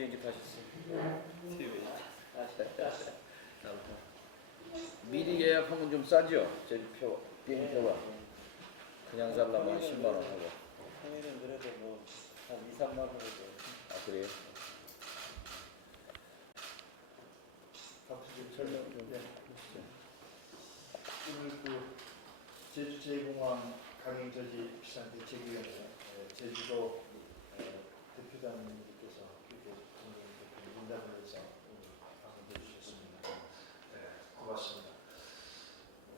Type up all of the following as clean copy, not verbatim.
비행기 타셨어요? 미리 예약하면 좀 싸죠? 제주표 비행기표가 그냥 살려면 10만 원 하고. 평일은 그래도 뭐 한 2, 3만 원 정도. 아 그래요? 박수 좀 설명 설명. 좀 네. 해주시죠. 오늘 그 제주 제2공항 강행저지 비상 대책위원회 제주도 대표단님께서 이렇게 문담을 해서 오늘 방문해 주셨습니다. 고맙습니다.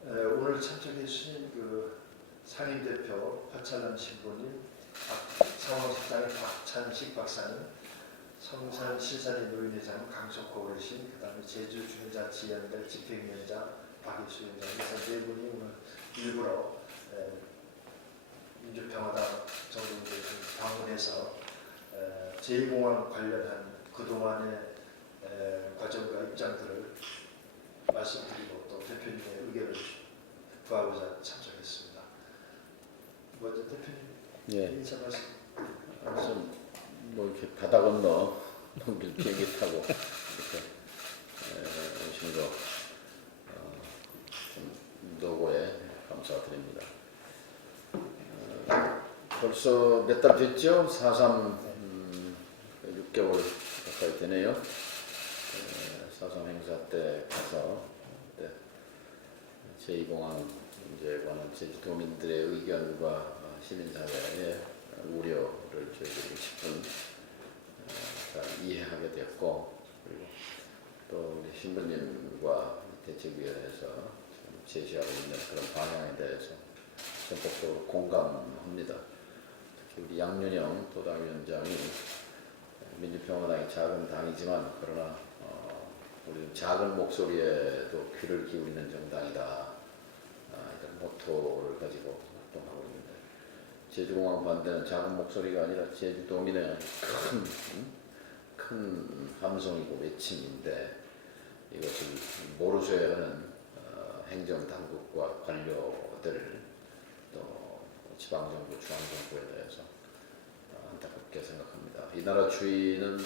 오늘 참석해 주신 그 상임대표 화찰남 신부님, 상원식당의 박찬식 박사님, 성산 실산의 노인회장 강석호 어르신, 그 다음에 제주 주민자치연대 집행위원장 박일수 위원장, 이네 분이 오늘 일부러 민주평화당 정동대 방문해서 제2공항 관련한 그동안의 과정과 입장들을 말씀드리고 또 대표님의 의견을 구하고자 참석했습니다. 먼저 대표님 예. 인사 말씀. 무슨 뭐 이렇게 바다 건너 넘길 비행기 타고 이렇게 오신 거 좀 노고에 감사드립니다. 벌써 몇 달 됐죠? 4.3 6개월 가까이 되네요. 4.3 행사 때 가서 그때 제2공항 문제에 관한 제주도민들의 의견과 시민사회의 우려를 저희들이 10분 잘 이해하게 됐고, 그리고 또 우리 신부님과 대책위원회에서 제시하고 있는 그런 방향에 대해서 전폭적으로 공감합니다. 특히 우리 양윤영 도당위원장이 민주평화당이 작은 당이지만 그러나 우리 작은 목소리에도 귀를 기울이는 정당이다, 이런 모토를 가지고 활동하고 있는데, 제주공항 반대는 작은 목소리가 아니라 제주도민의 큰 함성이고 외침인데, 이것을 모르셔야 하는 행정당국과 관료들, 또 지방정부, 중앙정부에 대해서 안타깝게 생각합니다. 이 나라 주인은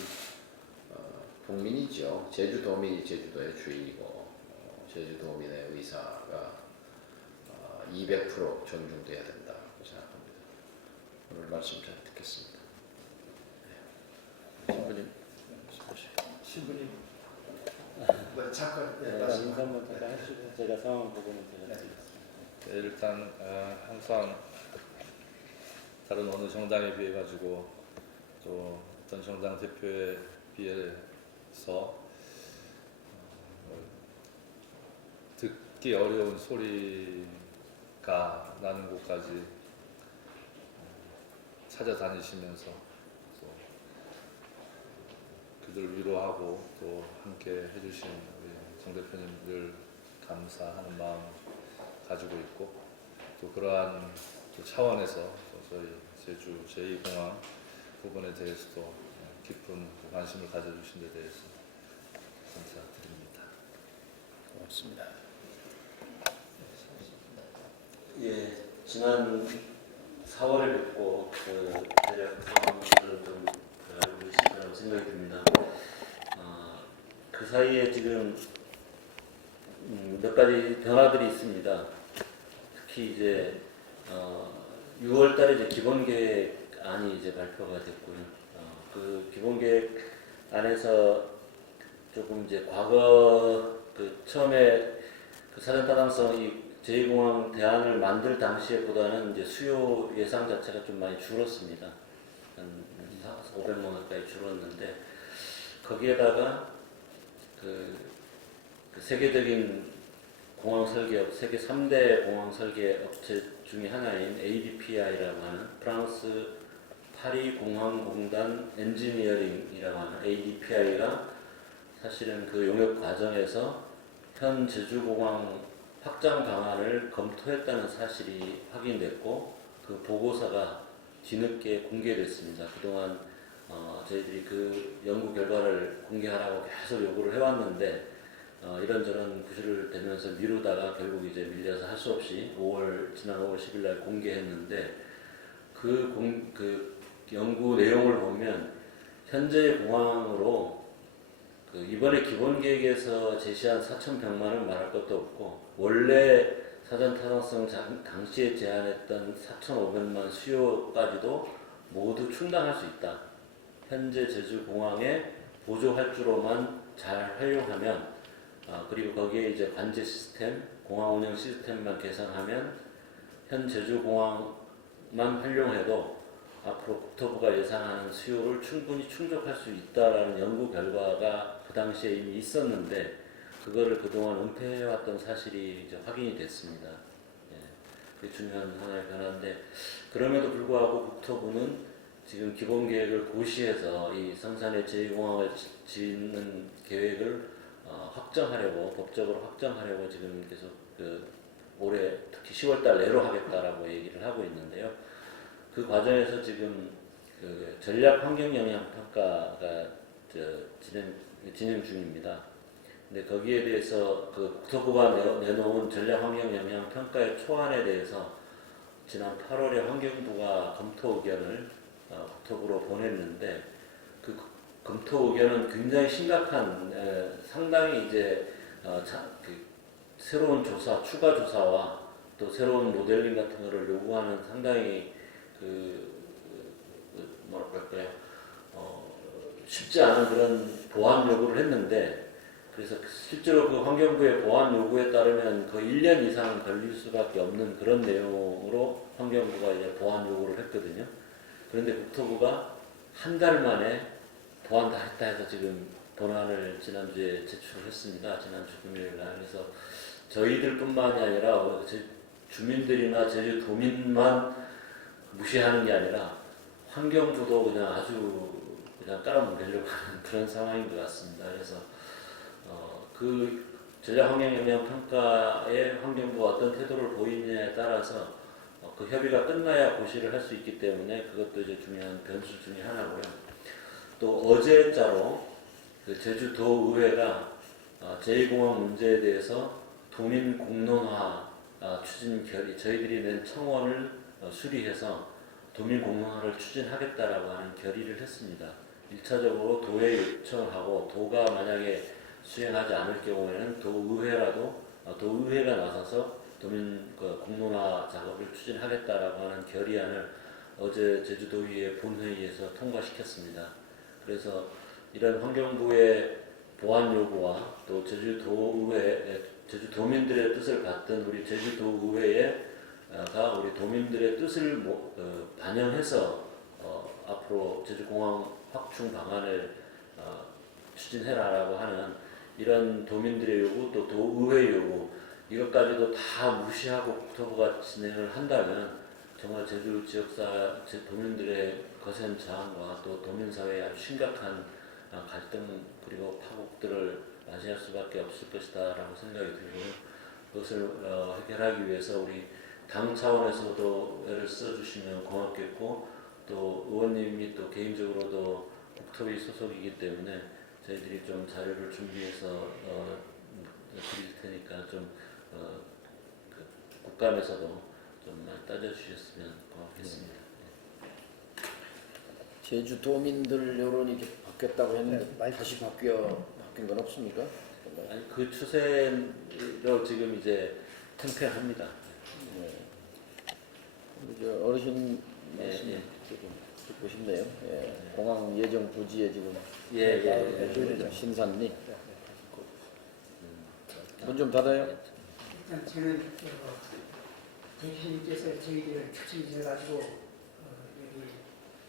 국민이죠. 제주도민이 제주도의 주인이고, 제주도민의 의사가 200% 존중돼야 된다고 생각합니다. 오늘 말씀 잘 듣겠습니다. 신부님, 신부님 잠깐 인사 말씀. 한번 잠깐 해주시고 제가 상황 보고는 제가 드리겠습니다. 일단 항상 다른 어느 정당에 비해 가지고 또 어떤 정당 대표에 비해서 듣기 어려운 소리가 나는 곳까지 찾아다니시면서 또 그들 위로하고 또 함께 해주신 우리 정 대표님들 감사하는 마음 가지고 있고, 또 그러한 또 차원에서 또 저희 제주 제2공항 부분에 대해서도 깊은 관심을 가져주신 데 대해서 감사드립니다. 고맙습니다. 예, 지난 4월에 뵙고 대략 상황을 좀 알고 계시다고 생각이 듭니다. 그 사이에 지금 몇 가지 변화들이 있습니다. 특히 이제 6월달에 이제 기본계획안이 이제 발표가 됐고요. 그 기본계획 안에서 조금 이제 과거 그 처음에 그 사전타당성 이 제2공항 대안을 만들 당시에보다는 이제 수요 예상 자체가 좀 많이 줄었습니다. 한 500만 가까이 줄었는데, 거기에다가 그 세계적인 공항 설계업, 세계 3대 공항 설계 업체 중에 하나인 ADPI라고 하는 프랑스 파리 공항공단 엔지니어링이라고 하는 ADPI가 사실은 그 용역 과정에서 현 제주공항 확장 방안을 검토했다는 사실이 확인됐고, 그 보고서가 뒤늦게 공개됐습니다. 그동안 저희들이 그 연구 결과를 공개하라고 계속 요구를 해왔는데 이런저런 구실을 대면서 미루다가 결국 이제 밀려서 할 수 없이 지난 5월 10일 날 공개했는데, 그 연구 내용을 보면 현재 공항으로 그 이번에 기본 계획에서 제시한 4,100만을 말할 것도 없고 원래 사전 타당성 당시에 제안했던 4,500만 수요까지도 모두 충당할 수 있다. 현재 제주공항의 보조 활주로만 잘 활용하면 그리고 거기에 이제 관제 시스템, 공항 운영 시스템만 개선하면 현 제주공항만 활용해도 앞으로 국토부가 예상하는 수요를 충분히 충족할 수 있다라는 연구 결과가 그 당시에 이미 있었는데 그거를 그동안 은폐해왔던 사실이 이제 확인이 됐습니다. 예, 그게 중요한 하나의 변화인데 그럼에도 불구하고 국토부는 지금 기본 계획을 고시해서 이 성산에 제2공항을 짓는 계획을 확정하려고 법적으로 확정하려고 지금 계속 올해 특히 10월달 내로 하겠다라고 얘기를 하고 있는데요. 그 과정에서 지금 그 전략 환경 영향 평가가 진행 중입니다. 근데 거기에 대해서 그 국토부가 내놓은 전략 환경 영향 평가의 초안에 대해서 지난 8월에 환경부가 검토 의견을 국토부로 보냈는데 그 검토 의견은 굉장히 심각한 상당히 이제 새로운 조사, 추가 조사와 또 새로운 모델링 같은 거를 요구하는 상당히 뭐랄까요 쉽지 않은 그런 보완 요구를 했는데 그래서 실제로 그 환경부의 보완 요구에 따르면 거의 1년 이상 걸릴 수밖에 없는 그런 내용으로 환경부가 이제 보완 요구를 했거든요. 그런데 국토부가 한 달 만에 보완 다 했다 해서 지금 본안을 지난주에 제출했습니다. 지난주 금요일 날. 그래서 저희들뿐만이 아니라 주민들이나 제주도민만 무시하는 게 아니라 환경부도 그냥 아주 그냥 깔아뭉개려고 하는 그런 상황인 것 같습니다. 그래서 그 전략환경영향평가에 환경부가 어떤 태도를 보이느냐에 따라서 그 협의가 끝나야 고시를 할 수 있기 때문에 그것도 이제 중요한 변수 중에 하나고요. 또 어제자로 그 제주도의회가 제2공항 문제에 대해서 도민 공론화 추진 결의, 저희들이 낸 청원을 수리해서 도민 공론화를 추진하겠다라고 하는 결의를 했습니다. 1차적으로 도에 요청을 하고 도가 만약에 수행하지 않을 경우에는 도의회가 나서서 도민 공론화 작업을 추진하겠다라고 하는 결의안을 어제 제주도의회 본회의에서 통과시켰습니다. 그래서 이런 환경부의 보완 요구와 또 제주도민들의 뜻을 받든 우리 제주도의회가 우리 도민들의 뜻을 반영해서 앞으로 제주공항 확충 방안을 추진해라라고 하는 이런 도민들의 요구 또 도의회 요구 이것까지도 다 무시하고 국토부가 진행을 한다면 정말 제주 지역사 도민들의 거센 저항과 또 도민사회의 아주 심각한 갈등 그리고 파국들을 맞이할 수밖에 없을 것이다라고 생각이 들고 그것을 해결하기 위해서 우리 당 차원에서도 애를 써주시면 고맙겠고 또 의원님이 또 개인적으로도 국토위 소속이기 때문에 저희들이 좀 자료를 준비해서 드릴 테니까 좀 국감에서도 좀 따져주셨으면 고맙겠습니다. 제주도민들 여론이 이렇게 바뀌었다고 했는데 다시 바뀐 건 없습니까? 아니, 그 추세로 지금 이제 팽팽합니다. 네. 어르신 말씀 예. 조금 듣고 싶네요. 예. 공항 예정 부지에 지금 신산리 문 좀 닫아요. 일단 저는 대표님께서 저희들을 추천해가지고 여기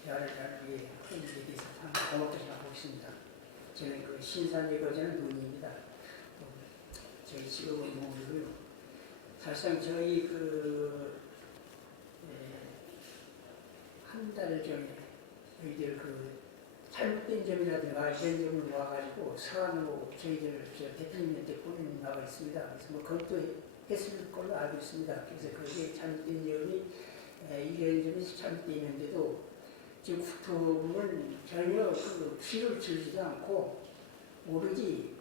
대화를 나누기 큰 일에 대해서 참 고맙게 생각하고 있습니다. 저는 그 신산에 거주하는 노인입니다. 저희 직업은 농부고요. 사실상 저희 한 달 전에 저희들 잘못된 점이라든가 이런 점을 모아가지고 서한으로 저희들 대표님한테 보내는 바가 있습니다. 그래서 그것도 했을 걸로 알고 있습니다. 그래서 그게 잘못된 점이 이런 점이 잘못되어 있는데도 지금 국토부는 전혀 귀를 들지도 않고 오로지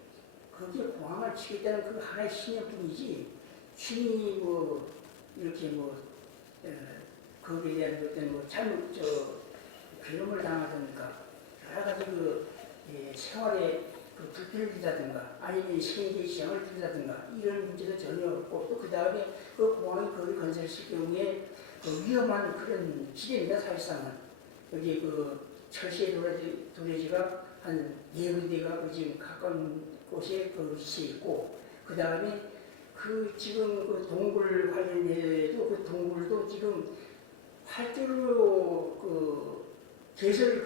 거기에 공항을 치겠다는 그 하나의 신념뿐이지 신이 이렇게 거기에 대한 것들은 잘못 괴롭힘을 당하든가 여러 가지 생활에 불편이라든가 아니면 생계 지장을 준다든가 이런 문제도 전혀 없고 또 그 다음에 그 공항이 거기 건설했을 경우에 위험한 그런 지대입니다. 사실상은 여기 철새 도래지가 한 4군데가 지금 가까운 곳에 위치해 있고 그 다음에 지금 동굴 관련해도 동굴도 지금 활주로 개설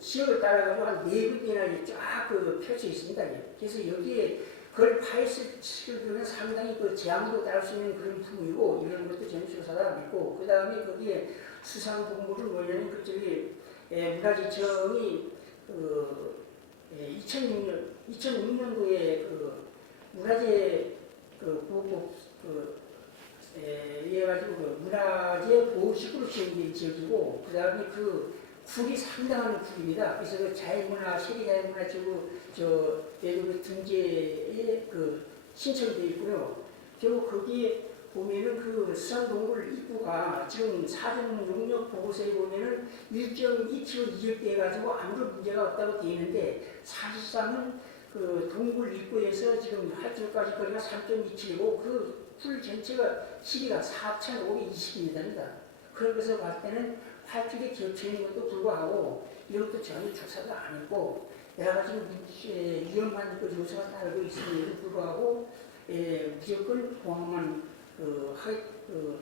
지역을 따라가지고 한 4군데나 쫙 펼쳐 있습니다. 그래서 여기에 그걸 파헤칠 경우는 상당히 재앙도 따를 수 있는 그런 부분이고 이런 것도 전혀 조사가 안 됐고 그 다음에 거기에 수상 동물은 뭐냐면 그쪽에 문화재청이 2006년도에 문화재 보호 해가지고 문화재 보호지구로 지정된 지역이고 그 다음에 굴이 상당한 굴입니다. 그래서 자연문화 세계자연문화지구 내도 등재에 신청되어 있고요. 결국 거기에 보면은 수상동굴 입구가 지금 사전 용역 보고서에 보면은 1.2km 이적돼 가지고 아무런 문제가 없다고 되어 있는데 사실상은 동굴 입구에서 지금 활주로까지 거리가 3.2km고 풀 전체가 길이가 4,520m입니다. 그런 것을 봤을 때는 활주로에 겹쳐 있는 것도 불구하고 이것도 전혀 조사도 안 했고 여러 가지 위험한 요소가 따르고 있음에도 불구하고 무조건 공항만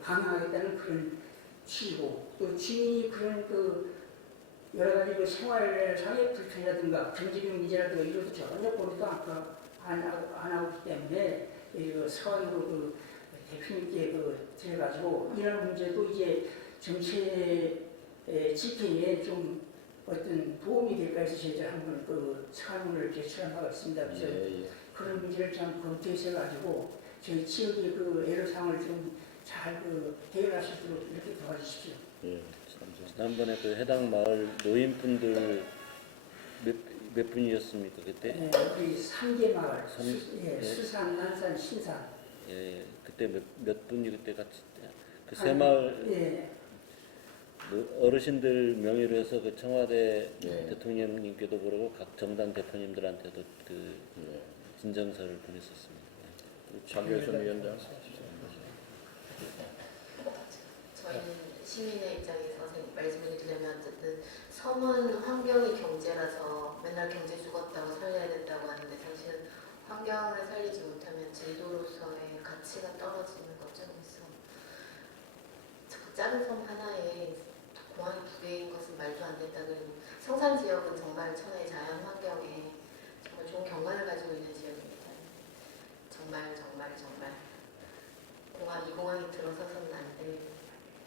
강행하겠다는 그런 취지고 또 주민이 그런 여러 가지 생활상의 불편이라든가 경제적 문제라든가 이것도 전혀 고려도 안 하고 있기 때문에 서한으로 대표님께 드려가지고 이런 문제도 이제 정책 집행에 좀 어떤 도움이 될까 해서 저희가 한번 사안을 제출한 바가 있습니다. 그래서 그런 문제를 좀 검토해서 가지고 저희 지역의 애로사항을 좀 잘 해결할 수 있도록 이렇게 도와주십시오. 예. 지난번에 해당 마을 노인분들 몇 분이었습니까 그때? 네, 우리 3개 마을 수산, 난산, 신산. 예, 그때 몇 분이 그때 같이 세 마을 예. 어르신들 명의로 해서 청와대 예. 대통령님께도 그러고 각 정당 대표님들한테도 진정서를 보냈었습니다. 장교선 위원장. 저희는 시민의 입장에서 말씀을 드리려면 어쨌든 섬은 환경이 경제라서 맨날 경제 죽었다고 살려야 된다고 하는데 사실은 환경을 살리지 못하면 제도로서의 가치가 떨어지는 것점에서 작은 섬 하나에 공항이 2개인 것은 말도 안 된다. 그리고 성산 지역은 정말 천혜의 자연 환경에 정말 좋은 경관을 가지고 있는 지역입니다. 정말 이 공항이 들어서서는 안 될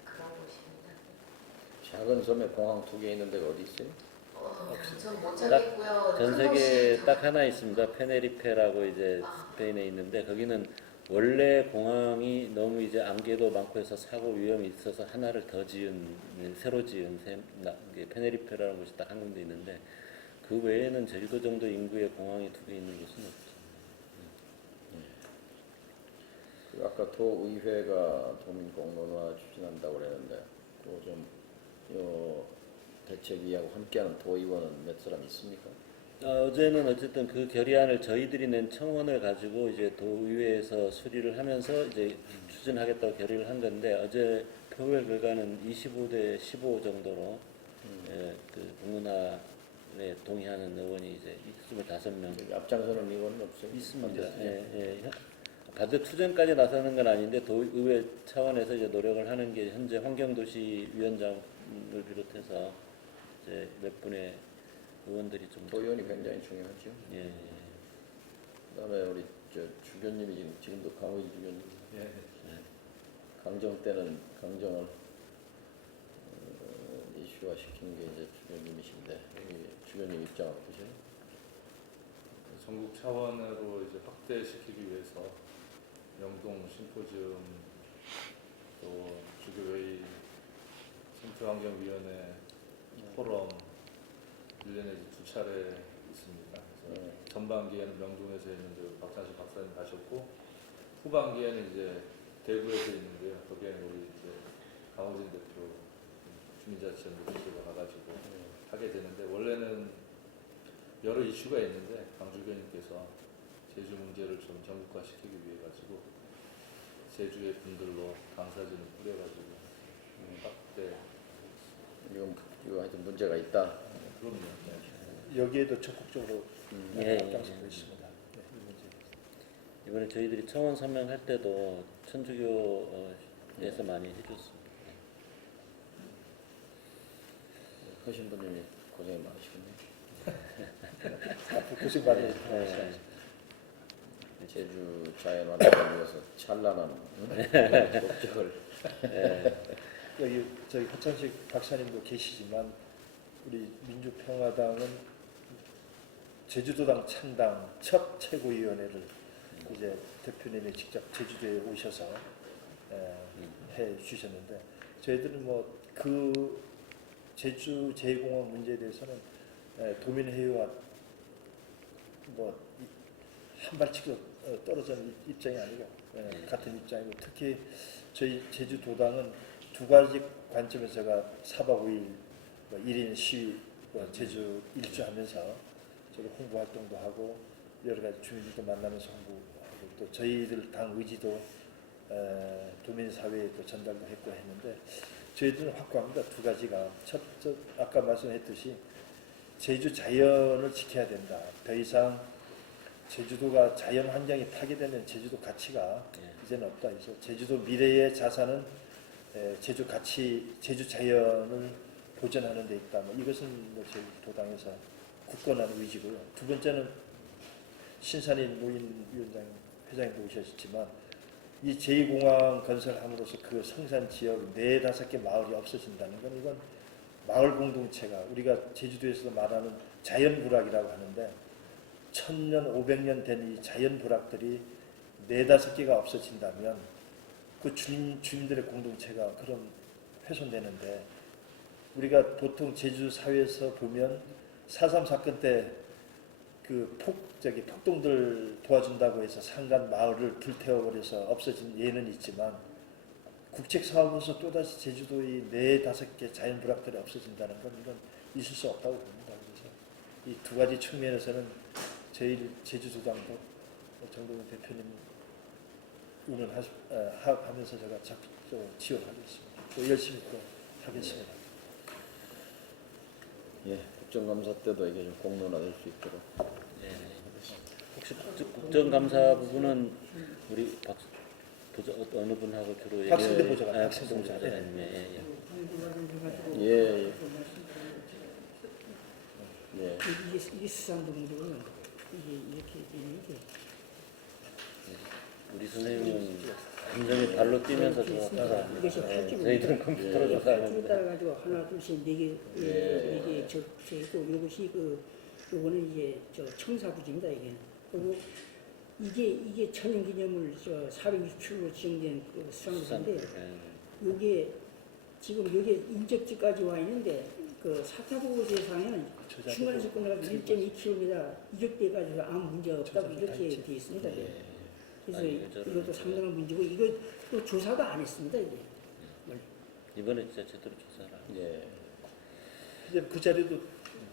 그런 곳입니다. 작은 섬에 공항 2개 있는 데가 어디 있어요? 전 못 찾겠고요. 전 세계에 딱 하나 있습니다. 페네리페라고 이제 스페인에 있는데 거기는 원래 공항이 너무 이제 안개도 많고 해서 사고 위험이 있어서 하나를 더 새로 지은 페네리페라는 곳이 딱 한 군데 있는데 그 외에는 제주도 정도 인구의 공항이 2개 있는 곳은 없죠. 아까 도의회가 도민 공론화 추진한다고 그랬는데 좀 대책위하고 함께하는 도의원은 몇 사람 있습니까? 어제는 어쨌든 그 결의안을 저희들이 낸 청원을 가지고 이제 도의회에서 수리를 하면서 이제 추진하겠다고 결의를 한 건데 어제 표결 결과는 25대 15 정도로 공론화에 동의하는 의원이 이제 25명 앞장서는 의원은 없어요? 있습니다. 예. 반대 투쟁까지 나서는 건 아닌데 도의회 차원에서 이제 노력을 하는 게 현재 환경도시위원장을 비롯해서 이제 몇 분의 의원들이 좀 도의원이 굉장히 중요하죠. 예. 그다음에 우리 주교님이 지금도 강의 주교님. 강정 때는 강정을 이슈화 시킨 게 이제 주교님이신데 주교님 입장 어떠세요? 전국 차원으로 이제 확대시키기 위해서 영동 심포지움 또 주교회의 생태환경위원회 포럼 1년에 2차례 있습니다. 그래서 전반기에는 명동에서 있는 박찬식 박사님 가셨고 후반기에는 이제 대구에서 있는데요. 거기에는 우리 이제 강호진 대표 주민자치연구 대표가 가가지고 하게 되는데 원래는 여러 이슈가 있는데 강주교님께서 제주 문제를 좀 전국화시키기 위해 가지고 제주의 분들로 강사진을 꾸려가지고 확대. 이거 하여튼 문제가 있다. 그럼요. 여기에도 적극적으로 예, 앞장서고 있습니다. 네, 이 문제. 이번에 저희들이 청원 서명할 때도 천주교에서 많이 해줬습니다. 하신 분이 고생이 많으시겠네요. 앞으로 고생 많이 네. 하시죠. 제주 자연 환경을 위해서 찬란한 목적을 여기 저희 허창식 박사님도 계시지만 우리 민주평화당은 제주도당 창당 첫 최고위원회를 이제 대표님이 직접 제주도에 오셔서 해 주셨는데 저희들은 뭐 그 제주 제2공항 문제에 대해서는 도민회의와 뭐 한 발치도 떨어진 입장이 아니고 같은 입장이고 특히 저희 제주도당은 두 가지 관점에서 제가 4박 5일 1인 시위 제주 일주하면서 저도 홍보 활동도 하고 여러 가지 주민들도 만나면서 홍보하고 또 저희들 당 의지도 도민사회에 또 전달도 했고 했는데 저희들은 확고합니다. 두 가지가 첫 아까 말씀했듯이 제주 자연을 지켜야 된다. 더 이상 제주도가 자연 환경이 파괴되면 제주도 가치가 이제는 없다. 그래서 제주도 미래의 자산은 제주 가치, 제주 자연을 보존하는 데 있다. 뭐 이것은 뭐 저희 도당에서 굳건한 의지고요. 두 번째는 신산인 노인위원장 회장님도 오셨지만 이 제2공항 건설함으로써 그 성산 지역 4-5개 마을이 없어진다는 건 이건 마을 공동체가 우리가 제주도에서도 말하는 자연 불악이라고 하는데 1000년, 500년 된 이 자연 불악들이 4-5개가 없어진다면 그 주민들의 공동체가 그럼 훼손되는데 우리가 보통 제주 사회에서 보면 4.3 사건 때 그 폭동들 도와준다고 해서 상간 마을을 불태워버려서 없어진 예는 있지만 국책사업으로서 또다시 제주도의 4-5개 자연 불악들이 없어진다는 건 이건 있을 수 없다고 봅니다. 그래서 이 두 가지 측면에서는 저희 제주도당도 정동훈 대표님 하면서 제가 적극적으로 지원하겠습니다. 또 열심히 또 하겠습니다. 예, 국정감사 때도 이게 좀 공론화될 수 있도록. 혹시 국정감사 부분은 우리 어느 분하고 주로 박승대 보좌관, 박승대 박승대 보좌관님. 예. 예. 이게 수상동으로 이게 이렇게 되는 게 우리 선생님은 완전히 발로 뛰면서 조사하다. 이것이 활주로 저희들은 컴퓨터로 조사하는데. 활주로 따라가지고 하나 둘셋 네개 적혀 있고 이것이 요거는 이제 청사부지입니다. 이게 그리고 이게 천연기념물 467로 지정된 그 수상도인데 요게 지금 여기 인접지까지 와 있는데 그 사타보고 세상에는 중간에서 끝나가지고 1.2km 이적돼가지고 아무 문제가 없다고 이렇게 돼 있습니다. 그래서 이것도 상당한 문제고 이거 또 조사도 안 했습니다. 이게 이번에 진짜 제대로 조사를. 예. 이제 그 자리도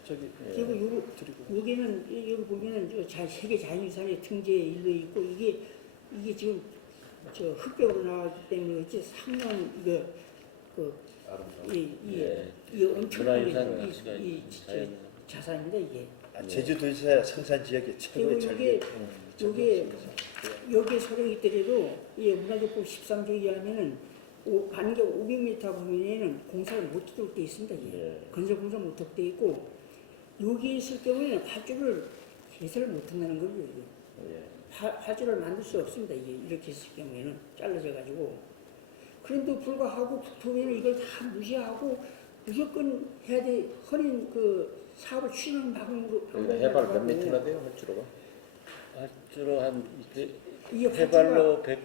저기 그리고 여기는 여기 보면은 세계 자연유산에 등재에 일러 있고 이게 지금 흑백으로 나왔기 때문에 이제 상당한 이 엄청난 이 자산인데 이게 제주도에서 성산 지역의 최고의 그리고 여기에 서령이 있더라도 문화재법 13조에 의하면은 반경 500m 범위에는 공사를 못하도록 되어 있습니다. 건설 공사 못하도록 되어 있고 여기 있을 경우에는 활주를 개설을 못한다는 거죠. 활주를 만들 수 없습니다. 이게 이렇게 있을 경우에는 잘라져 가지고 그런데도 불구하고 국토부에는 이걸 다 무시하고 무조건 해야 돼. 허린 그 사업을 추진하는 방법으로 해발 몇 미터나 돼요, 활주로가? 활주로 한 이게 해발로 100,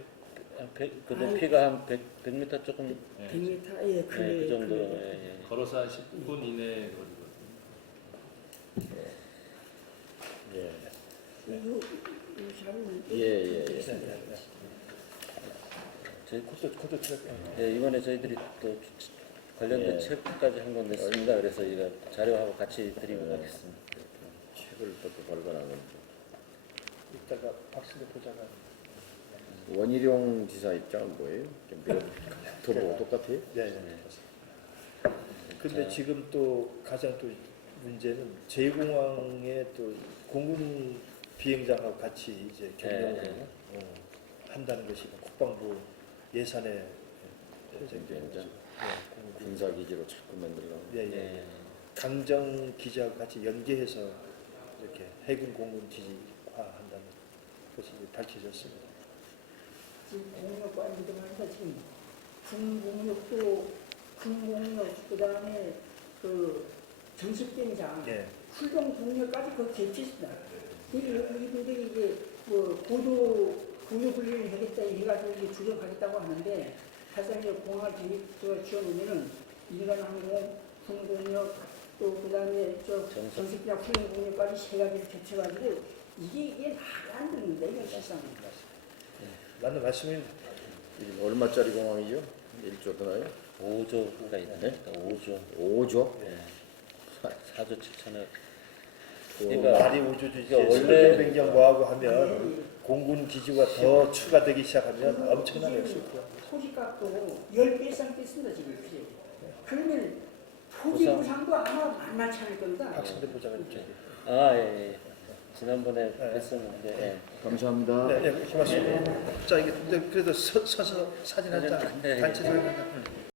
그 높이가 한 100m 조금 100m 그 정도. 걸어서 한 10분 이내에 거리거든요. 이번에 저희들이 또 관련된 책까지 한 권 냈습니다. 그래서 이거 자료하고 같이 드리고 가겠습니다. 책을 또 발간한 건지. 이따가 박수를 보자가 원희룡 지사 입장은 뭐예요? 도보고 똑같아요? 네. 근데 지금 또 가장 또 문제는 제2공항의 또 공군 비행장하고 같이 이제 경영을 한다는 것이 국방부 예산에 비행장 공군 군사기지로 자꾸 만들려고. 예. 강정 기지하고 같이 연계해서 이렇게 해군 공군 기지화한다는 것이 밝혀졌습니다. 지금 공력 관리도 하니까 지금 군공력도 군공력 그다음에 그 정식비행장 예. 출동 동력까지 그 개최했습니다. 이분들이 이게 뭐 고도 공격 훈련을 하겠다 해가지고 이게 주력하겠다고 하는데 사실 이제 공항을 지어놓으면은 민간 항공, 군공력 또 그다음에 저 정식비행 훈련 공력까지 세 가지를 개최가지고 이게 말이 안 되는데 이건 사실상. 맞는 말씀입니다. 이게 얼마짜리 공항이죠? 1조 드나요? 5조가 있습니다. 5조. 5조? 예. 4조 7천억. 그러니까 말이 우주주의 원래- 원래 변경 뭐하고 하면 공군 기지가 더 추가되기 시작하면 엄청난 액수일 거야. 토지값도 10배 이상 뺐습니다 지금. 그러면 토지 보상도 아마 만만치 않을 겁니다. 박수를 보자가 있죠. 아, 예. 지난번에 뵀었는데, 예. 감사합니다. 네, 고맙습니다. 자, 이게 그래도 서서 사진 한 장 네. 단체 사진 한 장.